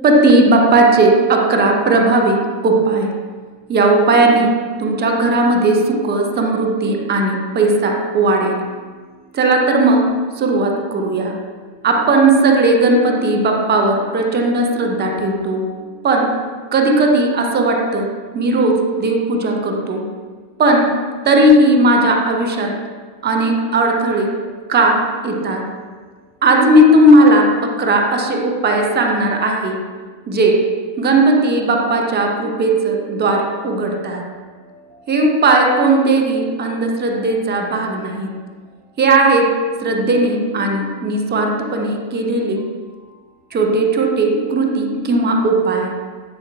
गणपती बाप्पाचे 11 प्रभावी उपाय। या उपायाने तुमच्या घरामध्ये सुख, समृद्धी आणि पैसा वाढेल। चला तर मग सुरुवात करूया। आपण सगळे गणपती बाप्पावर प्रचंड श्रद्धा ठेवतो, पण कधी-कधी असं वाटतं मी रोज देवपूजा करतो, पण तरीही माझ्या आयुष्यात अनेक अडथळे का येतात। आज मी तुम्हाला 11 असे उपाय सांगणार आहे जे गणपती बाप्पाच्या कृपेचं द्वार उघडतात। हे उपाय कोणतेही अंधश्रद्धेचा भाग नाही, हे आहेत श्रद्धेने आणि निस्वार्थपणे केलेले छोटे छोटे कृती किंवा उपाय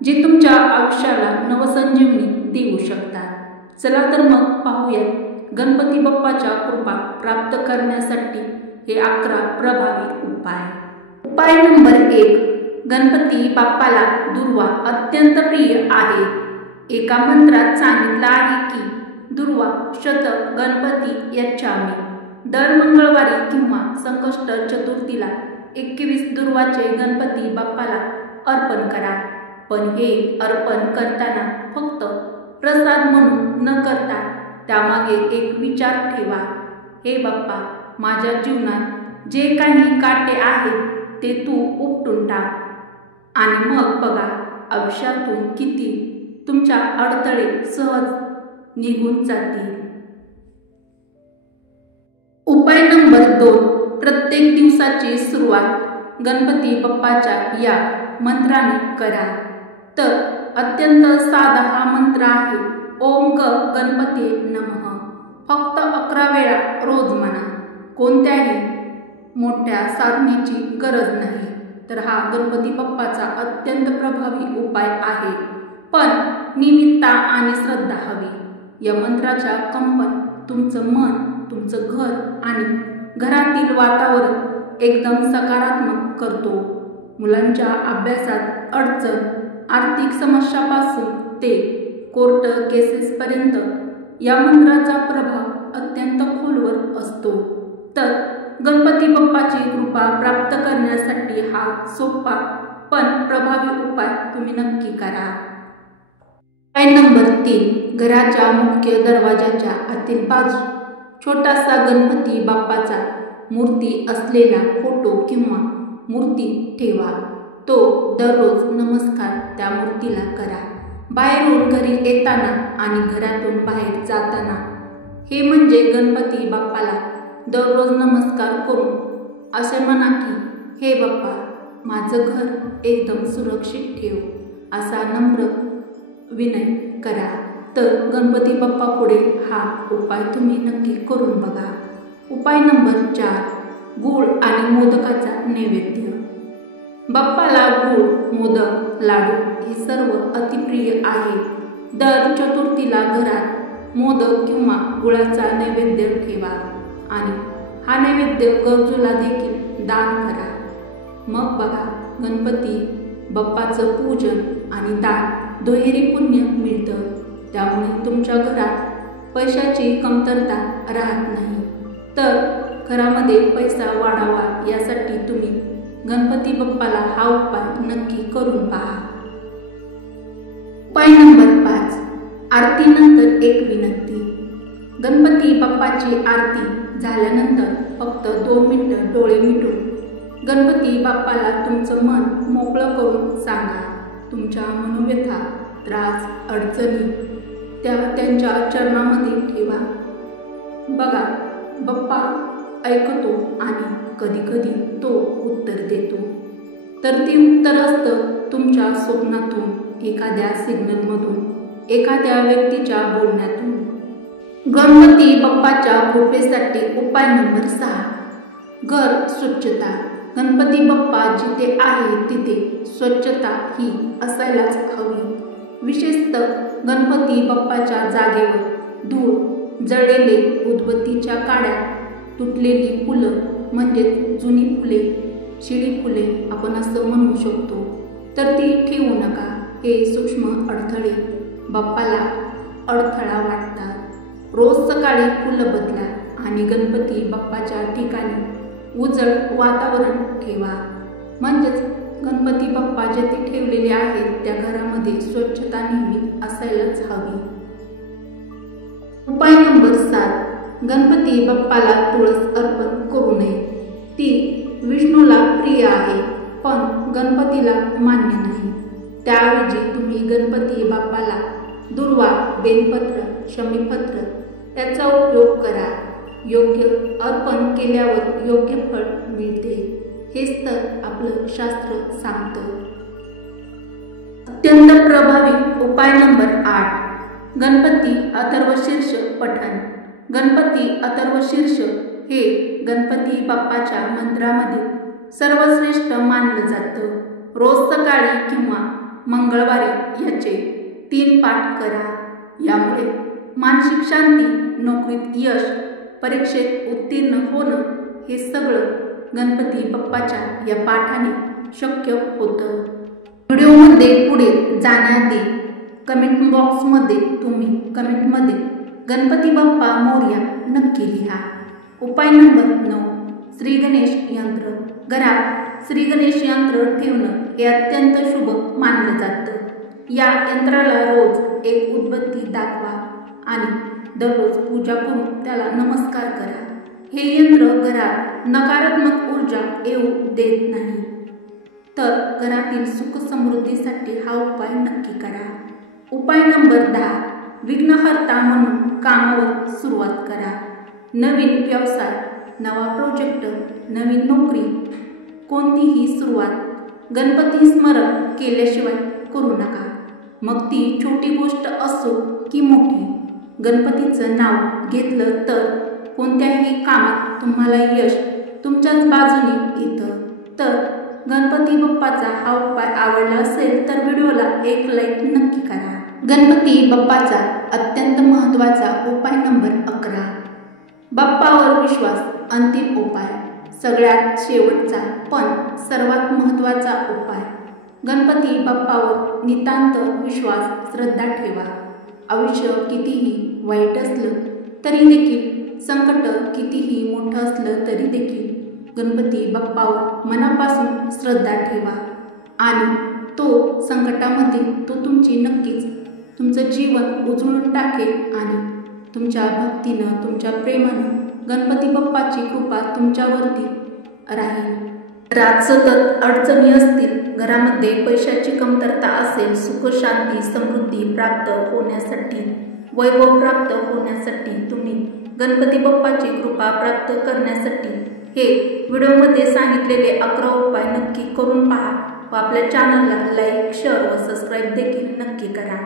जे तुमच्या आयुष्याला नवसंजीवनी देऊ शकतात। चला तर मग पाहूयात गणपती बाप्पाच्या कृपा प्राप्त करण्यासाठी हे 11 प्रभावी उपाय। उपाय नंबर 1, गणपती बाप्पाला दुर्वा अत्यंत प्रिय आहे। एका मंत्रात सांगितलं आहे की दुर्वा शतक गणपती यच्छामि। दर मंगळवारी किंवा संकष्ट चतुर्थीला 21 दुर्वाचे गणपती बाप्पाला अर्पण करा, पण हे अर्पण करताना फक्त प्रसाद म्हणून न करता त्यामागे एक विचार ठेवा, हे बाप्पा, माझ्या जीवनात जे काही काटे आहेत ते तू उपटून टाक, आणि मग बघा आयुष्यातून किती तुमच्या अडथळे सहज निघून जातील। उपाय नंबर 2, प्रत्येक दिवसाची सुरुवात गणपती बाप्पाच्या या मंत्राने करा। तर अत्यंत साधा हा मंत्र आहे, ओम गणपते नमः। फक्त 11 वेळा रोज म्हणा, कोणत्याही मोठ्या साधनेची गरज नाही। तर हा गणपती बाप्पाचा अत्यंत प्रभावी उपाय आहे, पण निमित्ता आणि श्रद्धा हवी। या मंत्राच्या कंपन तुमचं मन, तुमचं घर आणि घरातील वातावरण एकदम सकारात्मक करतो। मुलांच्या अभ्यासात अडचण, आर्थिक समस्यापासून ते कोर्ट केसेसपर्यंत या मंत्राचा प्रभाव अत्यंत खोलवर असतो। तर गणपती बाप्पाची कृपा प्राप्त करण्यासाठी हा सोपा पण प्रभावी उपाय तुम्ही नक्की करा। उपाय नंबर 3, घराच्या मुख्य दरवाजाच्या आतील बाजूस छोटासा गणपती बाप्पाचा मूर्ती असलेला फोटो किंवा मूर्ती ठेवा। तो दररोज नमस्कार त्या मूर्तीला करा। बाहेरून घरी येताना आणि घरातून बाहेर जाताना, हे म्हणजे गणपती बाप्पाला दररोज नमस्कार करून असे म्हणा की, हे बाप्पा, माझं घर एकदम सुरक्षित ठेव, असा नम्र विनय करा। तर गणपती बाप्पा पुढे हा उपाय तुम्ही नक्की करून बघा। उपाय नंबर 4, गूळ आणि मोदकाचा नैवेद्य। बाप्पाला गूळ, मोदक, लाडू हे सर्व अतिप्रिय आहे। दर चतुर्थीला घरात मोदक किंवा गुळाचा नैवेद्य ठेवा आणि हा नैवेद्य गरजूला देखील दान करा। मग बघा गणपती बाप्पाचं पूजन आणि दान दुहेरी पुण्य मिळतं। त्यामुळे तुमच्या घरात पैशाची कमतरता राहत नाही। तर घरामध्ये पैसा वाढावा यासाठी तुम्ही गणपती बाप्पाला हा उपाय नक्की करून पहा। उपाय नंबर 5, आरतीनंतर एक विनंती। गणपती बाप्पाची आरती झाल्यानंतर फक्त 2 मिनिटं डोळे मिटून गणपती बाप्पाला तुमचं मन मोकळं करून सांगा, तुमच्या मनोव्यथा, त्रास, अडचणी त्या त्यांच्या चरणामध्ये ठेवा। बघा बाप्पा ऐकतो आणि कधी-कधी तो उत्तर देतो। तर ते उत्तर असतं तुमच्या स्वप्नातून, एखाद्या सिग्नलमधून, एखाद्या व्यक्तीच्या बोलण्यातून। गणपती बाप्पाच्या कृपेसाठी उपाय नंबर 6, घर स्वच्छता। गणपती बाप्पा जिथे आहे तिथे स्वच्छता ही असायलाच हवी। विशेषतः गणपती बाप्पाच्या जागेवर धूळ, जळलेले उदबत्तीच्या काड्या, तुटलेली फुलं म्हणजे जुनी फुले, शिळी फुले आपण असं म्हणू शकतो, तर ती ठेवू नका। हे सूक्ष्म अडथळे बाप्पाला अडथळा वाटतात। रोज सकाळी फुलं बदला आणि गणपती बाप्पाच्या ठिकाणी उजळ वातावरण ठेवा, म्हणजेच गणपती बाप्पा जेथे ठेवलेले आहेत त्या घरामध्ये स्वच्छता नेहमी असायलाच हवी. उपाय नंबर 7. गणपती बाप्पाला तुळस अर्पण करू नये. ती विष्णूला प्रिय आहे पण गणपतीला मान्य नाही. त्याऐवजी तुम्ही गणपती बाप्पाला दुर्वा, बेलपत्र, शमीपत्र याचा उपयोग करा. योग्य अर्पण केल्यावर योग्य फळ मिळते, हेच तर आपलं शास्त्र सांगतं. अत्यंत प्रभावी उपाय नंबर 8. गणपती अथर्वशीर्ष पठण. गणपती अथर्वशीर्ष हे गणपती बाप्पाच्या मंत्रामध्ये सर्वश्रेष्ठ मानलं जातं. रोज सकाळी किंवा मंगळवारी याचे 3 पाठ करा. यामुळे मानसिक शांती, नोकरीत यश, परीक्षेत उत्तीर्ण होणं हे सगळं गणपती बाप्पाच्या या पाठाने शक्य होतं. व्हिडिओमध्ये पुढे जाण्याआधी कमेंट बॉक्समध्ये तुम्ही कमेंटमध्ये गणपती बाप्पा मोरया नक्की लिहा. उपाय नंबर 9. श्री गणेश यंत्र. घरात श्री गणेश यंत्र ठेवणं हे अत्यंत शुभ मानलं जातं. या यंत्राला रोज एक उदबत्ती दाखवा आणि दररोज पूजा करून त्याला नमस्कार करा. हे यंत्र घरात नकारात्मक ऊर्जा येऊ देत नाही, तर घरातील सुख समृद्धीसाठी हा उपाय नक्की करा. उपाय नंबर 10. विघ्नहर्ता म्हणून कामावर सुरुवात करा. नवीन व्यवसाय, नवा प्रोजेक्ट, नवीन नोकरी, कोणतीही सुरुवात गणपती स्मरण केल्याशिवाय करू नका. मग ती छोटी गोष्ट असो की मोठी, गणपतीचं नाव घेतलं तर कोणत्याही कामात तुम्हाला यश तुमच्याच बाजूने येतं. तर गणपती बाप्पाचा हा उपाय आवडला असेल तर व्हिडिओला एक लाईक नक्की करा. गणपती बाप्पाचा अत्यंत महत्त्वाचा उपाय नंबर 11. बाप्पावर विश्वास. अंतिम उपाय, सगळ्यात शेवटचा पण सर्वात महत्त्वाचा उपाय. गणपती बाप्पावर नितांत विश्वास, श्रद्धा ठेवा. आयुष्य कितीही वाईट असलं तरी देखील, संकट कितीही मोठं असलं तरी देखील गणपती बाप्पावर मनापासून श्रद्धा ठेवा आणि तो संकटामध्ये तो तुमची नक्कीच तुमचं जीवन उजळून टाकेल आणि तुमच्या भक्तीनं, तुमच्या प्रेमानं गणपती बाप्पाची कृपा तुमच्यावरती राहील. घरात सतत अडचणी असतील, घरामध्ये पैशाची कमतरता असेल, सुख, शांती, समृद्धी प्राप्त होण्यासाठी, वैभव प्राप्त होण्यासाठी, तुम्ही गणपती बाप्पाची कृपा प्राप्त करण्यासाठी हे व्हिडिओमध्ये सांगितलेले 11 उपाय नक्की करून पहा व आपल्या चॅनलला लाईक, शेअर व सबस्क्राईब देखील नक्की करा.